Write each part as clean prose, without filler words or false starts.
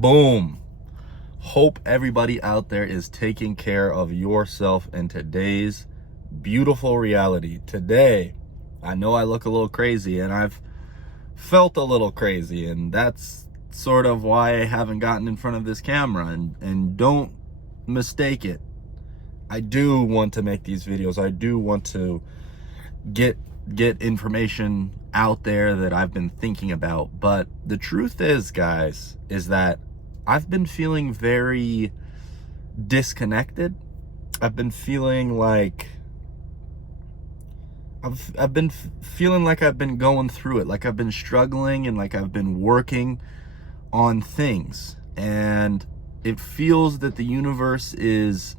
Boom. Hope everybody out there is taking care of yourself in today's beautiful reality. Today, I know I look a little crazy, and I've felt a little crazy, and that's sort of why I haven't gotten in front of this camera. And don't mistake it. I do want to make these videos. I do want to get information out there that I've been thinking about. But the truth is, guys, is that I've been feeling very disconnected. I've been feeling like I've been feeling like I've been going through it, like I've been struggling, and like I've been working on things, and it feels that the universe is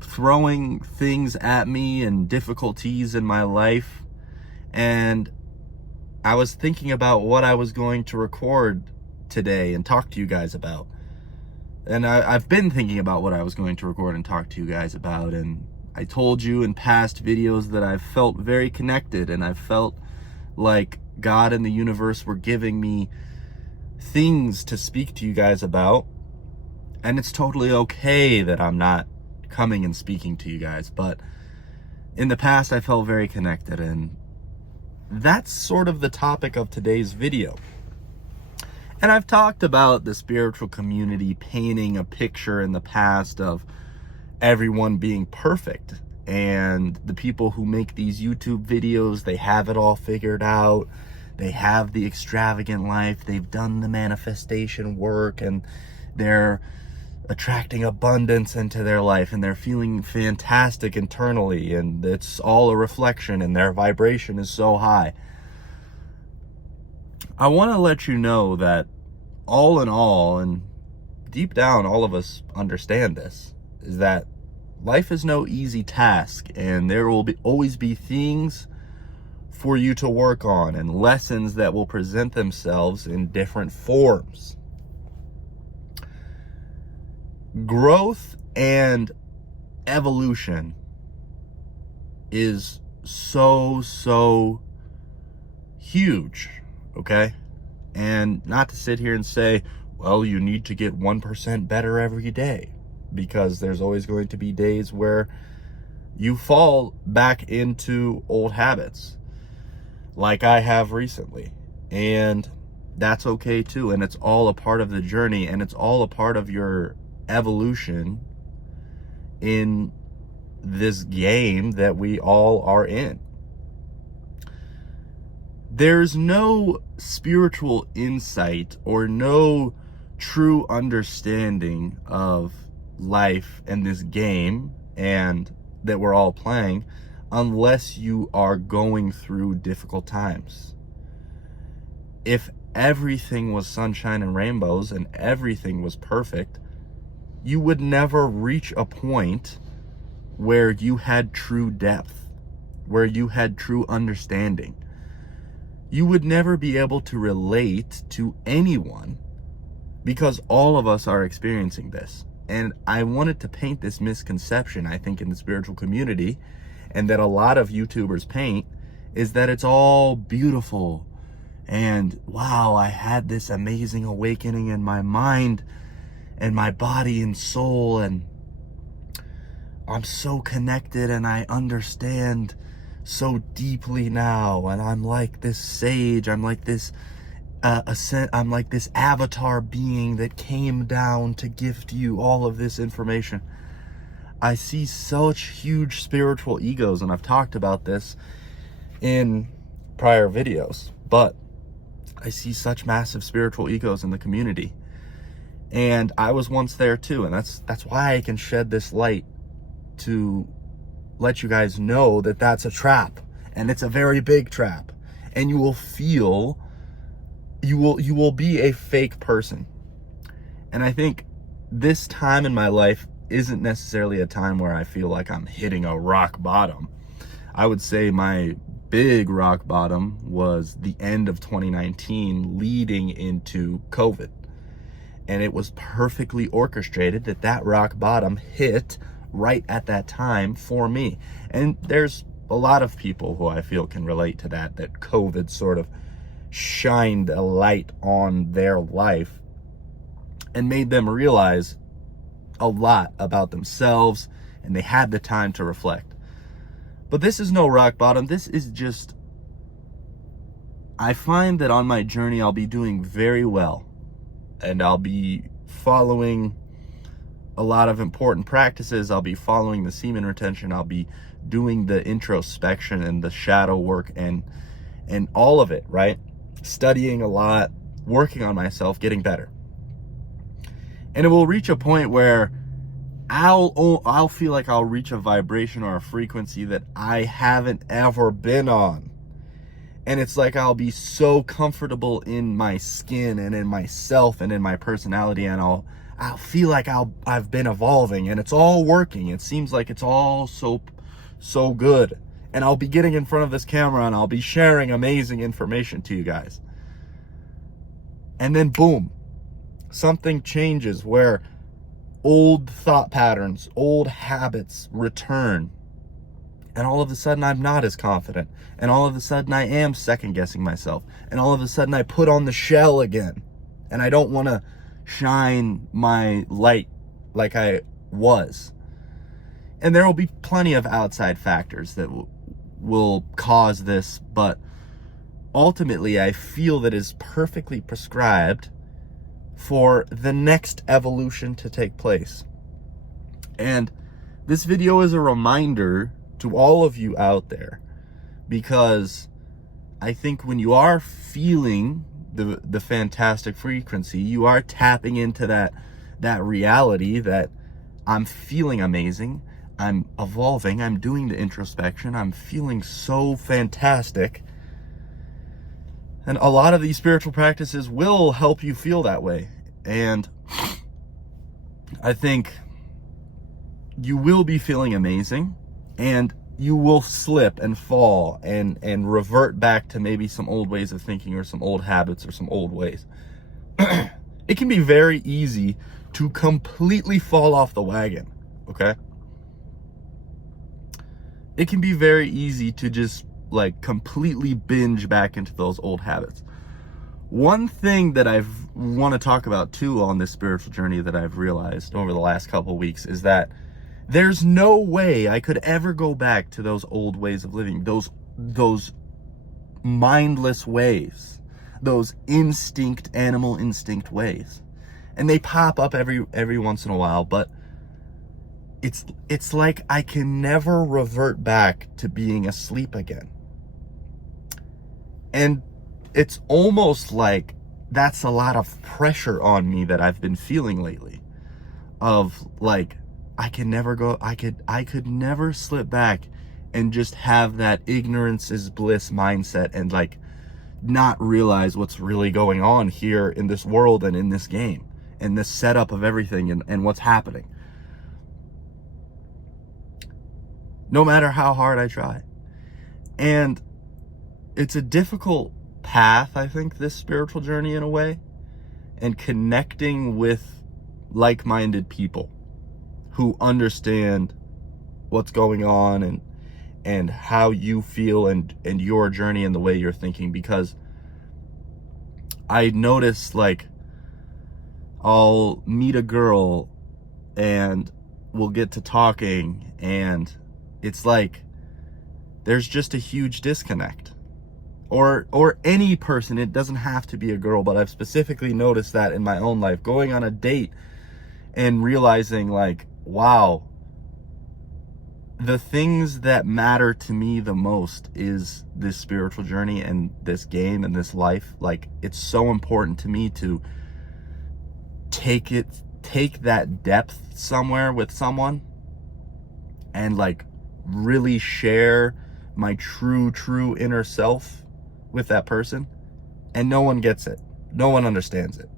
throwing things at me and difficulties in my life. And I was thinking about what I was going to record today and talk to you guys about. And I've been thinking about what I was going to record and talk to you guys about. And I told you in past videos that I've felt very connected, and I felt like God and the universe were giving me things to speak to you guys about. And it's totally okay that I'm not coming and speaking to you guys, but in the past I felt very connected, and that's sort of the topic of today's video. And I've talked about the spiritual community painting a picture in the past of everyone being perfect, and the people who make these YouTube videos, they have it all figured out. They have the extravagant life, they've done the manifestation work, and they're attracting abundance into their life, and they're feeling fantastic internally, and it's all a reflection, and their vibration is so high. I want to let you know that all in all, and deep down all of us understand this, is that life is no easy task, and there will always be things for you to work on, and lessons that will present themselves in different forms. Growth and evolution is so huge, okay? And not to sit here and say, well, you need to get 1% better every day, because there's always going to be days where you fall back into old habits, like I have recently. And that's okay too, and it's all a part of the journey, and it's all a part of your evolution in this game that we all are in. There's no spiritual insight or no true understanding of life and this game and that we're all playing unless you are going through difficult times. If everything was sunshine and rainbows and everything was perfect, you would never reach a point where you had true depth, where you had true understanding. You would never be able to relate to anyone, because all of us are experiencing this. And I wanted to paint this misconception, I think, in the spiritual community, and that a lot of YouTubers paint, is that it's all beautiful. And wow, I had this amazing awakening in my mind and my body and soul, and I'm so connected, and I understand so deeply now, and I'm like this sage, I'm like this I'm like this avatar being that came down to gift you all of this information. I see such huge spiritual egos, and I've talked about this in prior videos, but I see such massive spiritual egos in the community. And I was once there too, and that's why I can shed this light to let you guys know that that's a trap, and it's a very big trap, and you will feel you will be a fake person. And I think this time in my life isn't necessarily a time where I feel like I'm hitting a rock bottom. I would say my big rock bottom was the end of 2019 leading into COVID. And it was perfectly orchestrated that rock bottom hit right at that time for me. And there's a lot of people who I feel can relate to that COVID sort of shined a light on their life and made them realize a lot about themselves, and they had the time to reflect. But this is no rock bottom. This is just, I find that on my journey, I'll be doing very well, and I'll be following a lot of important practices. I'll be following the semen retention. I'll be doing the introspection and the shadow work and all of it, right? Studying a lot, working on myself, getting better. And it will reach a point where I'll feel like I'll reach a vibration or a frequency that I haven't ever been on. And it's like I'll be so comfortable in my skin and in myself and in my personality, and I'll feel like I've been evolving, and it's all working. It seems like it's all so good. And I'll be getting in front of this camera and I'll be sharing amazing information to you guys. And then boom, something changes where old thought patterns, old habits return. And all of a sudden I'm not as confident. And all of a sudden I am second guessing myself. And all of a sudden I put on the shell again. And I don't want to shine my light like I was. And there will be plenty of outside factors that will cause this, but ultimately I feel that is perfectly prescribed for the next evolution to take place. And this video is a reminder to all of you out there, because I think when you are feeling the fantastic frequency, you are tapping into that reality that I'm feeling amazing, I'm evolving, I'm doing the introspection, I'm feeling so fantastic. And a lot of these spiritual practices will help you feel that way. And I think you will be feeling amazing, and you will slip and fall and revert back to maybe some old ways of thinking or some old habits or some old ways. It can be very easy to completely fall off the wagon, okay? It can be very easy to just like completely binge back into those old habits. One thing that I want to talk about too on this spiritual journey that I've realized over the last couple of weeks is that there's no way I could ever go back to those old ways of living, those mindless ways, those animal instinct ways. And they pop up every once in a while, but it's like I can never revert back to being asleep again. And it's almost like that's a lot of pressure on me that I've been feeling lately, of like, I could never slip back and just have that ignorance is bliss mindset and like not realize what's really going on here in this world and in this game and this setup of everything and what's happening. No matter how hard I try. And it's a difficult path, I think, this spiritual journey in a way, and connecting with like-minded people who understand what's going on and how you feel and your journey and the way you're thinking. Because I notice, like, I'll meet a girl and we'll get to talking, and it's like there's just a huge disconnect. Or any person, it doesn't have to be a girl, but I've specifically noticed that in my own life, going on a date and realizing like, wow, the things that matter to me the most is this spiritual journey and this game and this life. Like, it's so important to me to take that depth somewhere with someone and like really share my true inner self with that person. And no one gets it. No one understands it.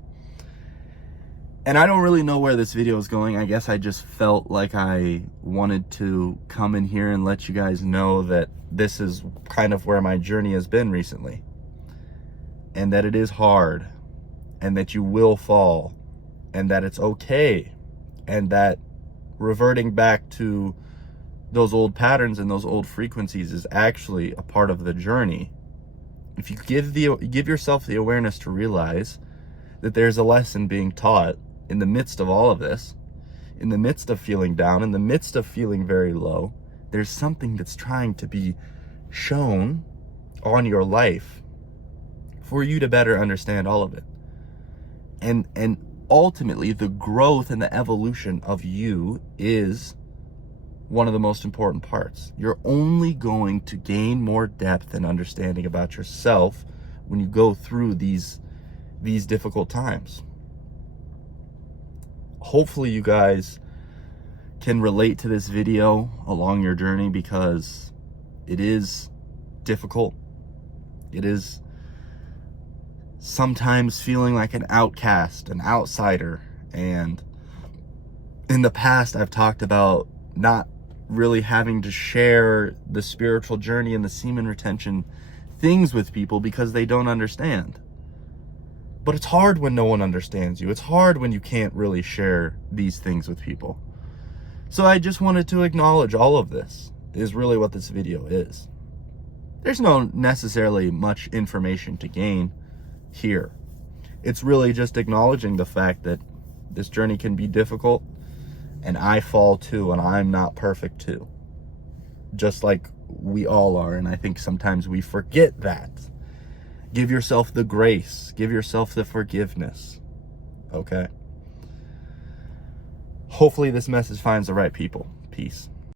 And I don't really know where this video is going. I guess I just felt like I wanted to come in here and let you guys know that this is kind of where my journey has been recently. And that it is hard. And that you will fall. And that it's okay. And that reverting back to those old patterns and those old frequencies is actually a part of the journey. If you give yourself the awareness to realize that there's a lesson being taught in the midst of all of this, in the midst of feeling down, in the midst of feeling very low, there's something that's trying to be shown on your life for you to better understand all of it. And ultimately, the growth and the evolution of you is one of the most important parts. You're only going to gain more depth and understanding about yourself when you go through these difficult times. Hopefully you guys can relate to this video along your journey, because it is difficult. It is sometimes feeling like an outcast, an outsider. And in the past, I've talked about not really having to share the spiritual journey and the semen retention things with people because they don't understand. But it's hard when no one understands you. It's hard when you can't really share these things with people. So I just wanted to acknowledge all of this is really what this video is. There's no necessarily much information to gain here. It's really just acknowledging the fact that this journey can be difficult, and I fall too, and I'm not perfect too. Just like we all are, and I think sometimes we forget that. Give yourself the grace. Give yourself the forgiveness. Okay? Hopefully this message finds the right people. Peace.